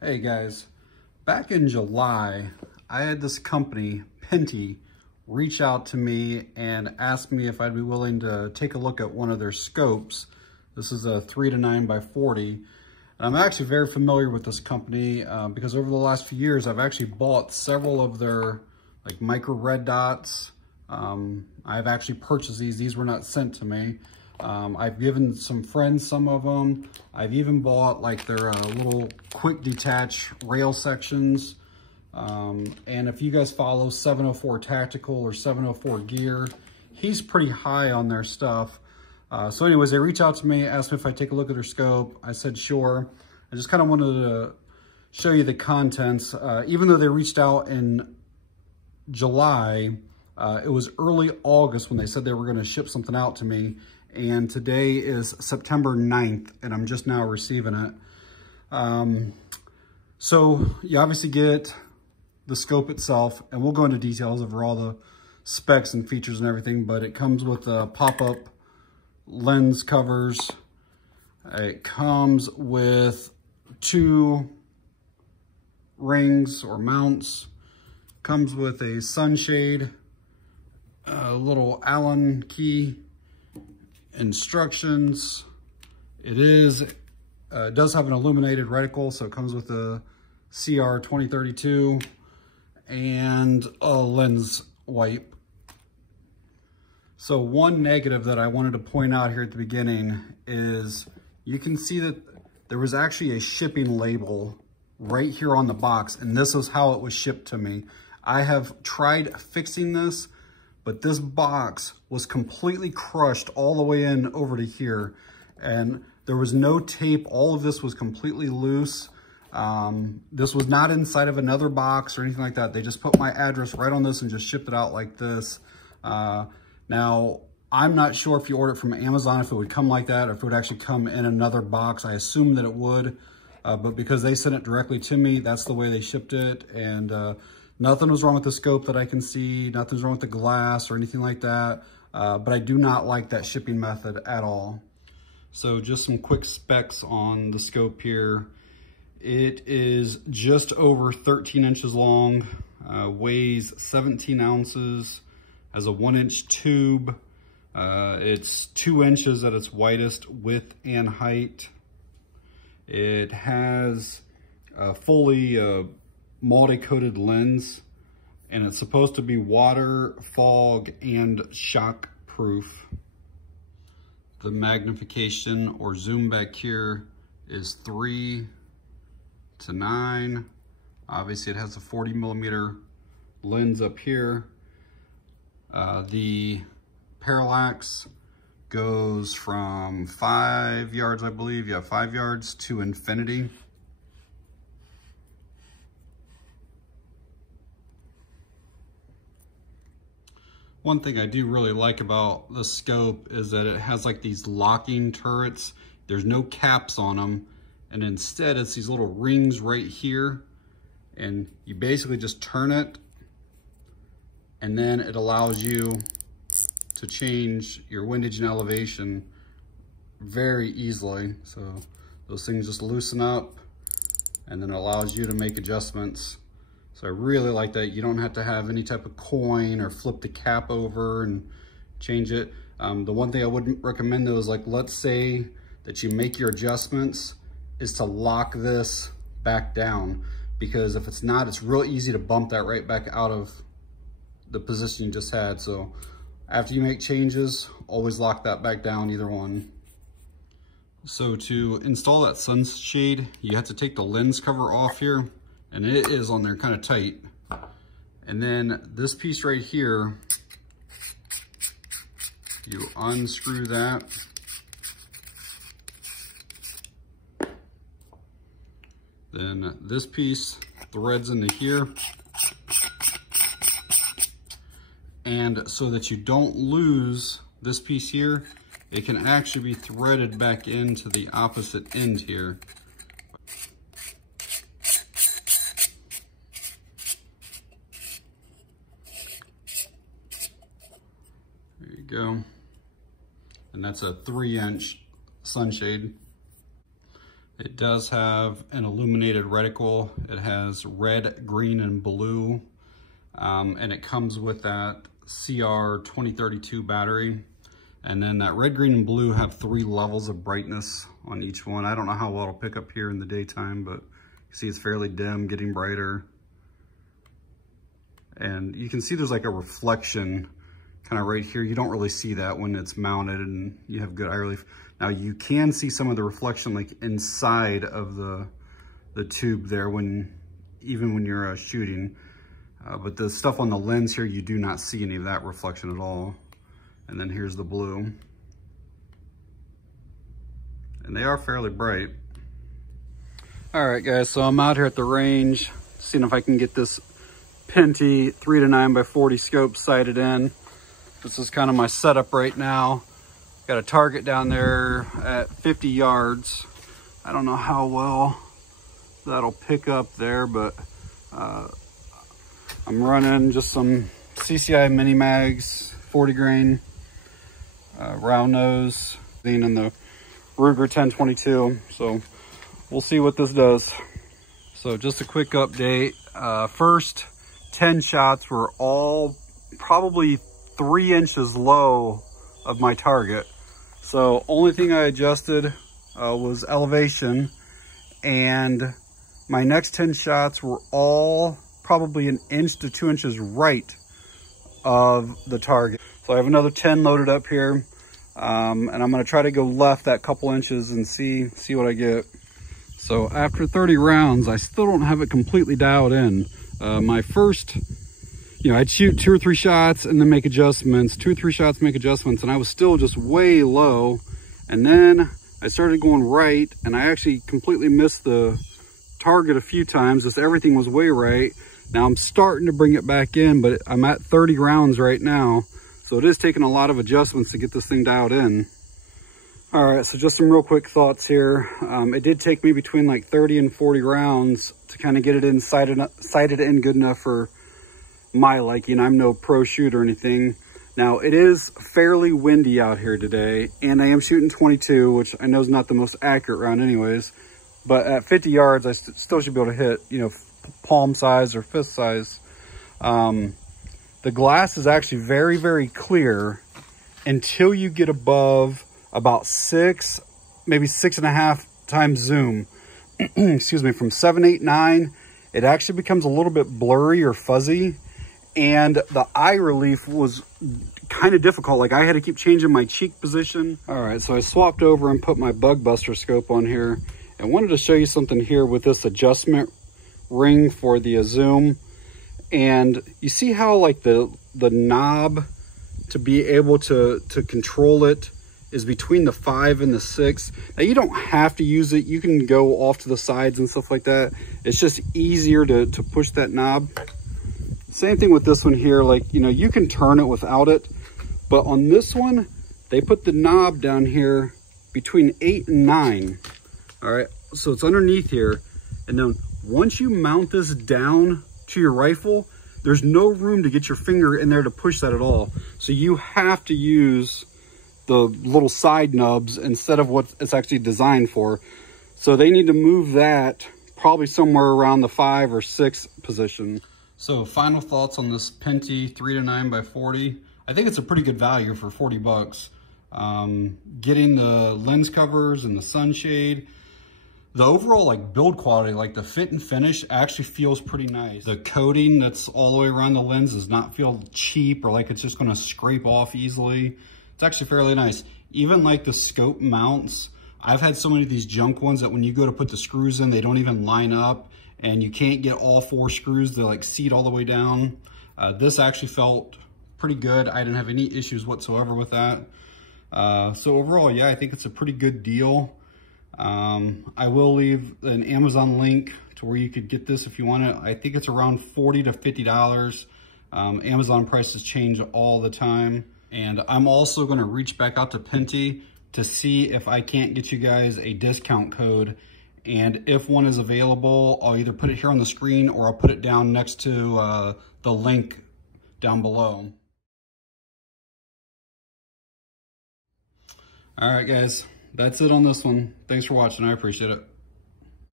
Hey guys, back in July, I had this company, Penty, reach out to me and ask me if I'd be willing to take a look at one of their scopes. This is a 3 to 9 by 40. And I'm actually very familiar with this company because over the last few years, I've actually bought several of their like micro red dots. I've actually purchased these. These were not sent to me. I've given some friends some of them. I've even bought like their little quick detach rail sections. And if you guys follow 704 Tactical or 704 Gear, he's pretty high on their stuff. So anyways, they reached out to me, asked me if I'd take a look at their scope. I said, sure. I just kind of wanted to show you the contents. Even though they reached out in July, it was early August when they said they were going to ship something out to me. And today is September 9th, and I'm just now receiving it. So you obviously get the scope itself, and we'll go into details over all the specs and features and everything, but it comes with pop-up lens covers. It comes with 2 rings or mounts. Comes with a sunshade, a little Allen key, instructions. It does have an illuminated reticle, so it comes with a CR 2032 and a lens wipe. So one negative that I wanted to point out here at the beginning is you can see that there was actually a shipping label right here on the box, and this is how it was shipped to me. I have tried fixing this, but this box was completely crushed all the way in over to here, and there was no tape. All of this was completely loose. This was not inside of another box or anything like that. They just put my address right on this and just shipped it out like this. Now, I'm not sure if you order it from Amazon, if it would come like that, or if it would actually come in another box. I assume that it would, but because they sent it directly to me, that's the way they shipped it. And nothing was wrong with the scope that I can see. Nothing's wrong with the glass or anything like that. But I do not like that shipping method at all. So just some quick specs on the scope here. It is just over 13 inches long, weighs 17 ounces, has a 1-inch tube. It's 2 inches at its widest width and height. It has a fully multi-coated lens, and it's supposed to be water, fog, and shock proof. The magnification or zoom back here is 3 to 9. Obviously it has a 40mm lens up here. The parallax goes from 5 yards, I believe, yeah, 5 yards to infinity. One thing I do really like about the scope is that it has like these locking turrets. There's no caps on them, and instead it's these little rings right here, and you basically just turn it, and then it allows you to change your windage and elevation very easily. So those things just loosen up, and then it allows you to make adjustments. So I really like that. You don't have to have any type of coin or flip the cap over and change it. The one thing I wouldn't recommend though is, like, let's say that you make your adjustments, is to lock this back down, because if it's not, it's real easy to bump that right back out of the position you just had. So after you make changes, always lock that back down, either one. So to install that sunshade, you have to take the lens cover off here, and it is on there kind of tight. And then this piece right here, you unscrew that. Then this piece threads into here. And so that you don't lose this piece here, it can actually be threaded back into the opposite end here. There you go. And that's a 3-inch sunshade. It does have an illuminated reticle. It has red, green, and blue. And it comes with that CR 2032 battery. And then that red, green, and blue have 3 levels of brightness on each one. I don't know how well it'll pick up here in the daytime, but you see it's fairly dim, getting brighter. And you can see there's like a reflection kind of right here. You don't really see that when it's mounted and you have good eye relief. Now you can see some of the reflection like inside of the tube there even when you're shooting. But the stuff on the lens here, you do not see any of that reflection at all. And then here's the blue. And they are fairly bright. All right, guys, so I'm out here at the range, seeing if I can get this Penty 3-9x40 scope sighted in. This is kind of my setup right now. Got a target down there at 50 yards. I don't know how well that'll pick up there, but I'm running just some CCI mini mags, 40 grain, round nose, in the Ruger 1022. So we'll see what this does. So just a quick update. First 10 shots were all probably 3 inches low of my target. So only thing I adjusted was elevation, and my next 10 shots were all probably 1 inch to 2 inches right of the target. So I have another 10 loaded up here, and I'm gonna try to go left that couple inches and see what I get. So after 30 rounds, I still don't have it completely dialed in. My first, I'd shoot 2 or 3 shots and then make adjustments, 2 or 3 shots, make adjustments, and I was still just way low. And then I started going right, and I actually completely missed the target a few times. Just everything was way right. Now I'm starting to bring it back in, but I'm at 30 rounds right now. So it is taking a lot of adjustments to get this thing dialed in. All right, so just some real quick thoughts here. It did take me between like 30 and 40 rounds to kind of get it in sighted in good enough for my liking. I'm no pro shooter or anything. Now it is fairly windy out here today, and I am shooting 22, which I know is not the most accurate round anyways, but at 50 yards, I still should be able to hit, palm size or fist size. The glass is actually very, very clear until you get above about 6, maybe 6.5 times zoom. Excuse me, from 7, 8, 9, it actually becomes a little bit blurry or fuzzy, and the eye relief was kind of difficult. Like I had to keep changing my cheek position. All right, so I swapped over and put my Bug Buster scope on here, and wanted to show you something here with this adjustment ring for the zoom. And you see how like the knob to be able to control it is between the 5 and the 6. Now you don't have to use it. You can go off to the sides and stuff like that. It's just easier to push that knob. Same thing with this one here. Like, you can turn it without it, but on this one, they put the knob down here between 8 and 9. All right, so it's underneath here. And then once you mount this down to your rifle, there's no room to get your finger in there to push that at all. So you have to use the little side nubs instead of what it's actually designed for. So they need to move that probably somewhere around the 5 or 6 position. So final thoughts on this Penty 3-9x40. I think it's a pretty good value for 40 bucks. Getting the lens covers and the sunshade, the overall like build quality, like the fit and finish actually feels pretty nice. The coating that's all the way around the lens does not feel cheap or like it's just gonna scrape off easily. It's actually fairly nice. Even like the scope mounts, I've had so many of these junk ones that when you go to put the screws in, they don't even line up and you can't get all 4 screws to like seat all the way down. This actually felt pretty good. I didn't have any issues whatsoever with that. So overall, yeah, I think it's a pretty good deal. I will leave an Amazon link to where you could get this if you want it. I think it's around $40 to $50. Amazon prices change all the time. And I'm also gonna reach back out to Penty to see if I can't get you guys a discount code. And if one is available, I'll either put it here on the screen or I'll put it down next to the link down below. All right, guys, that's it on this one. Thanks for watching. I appreciate it.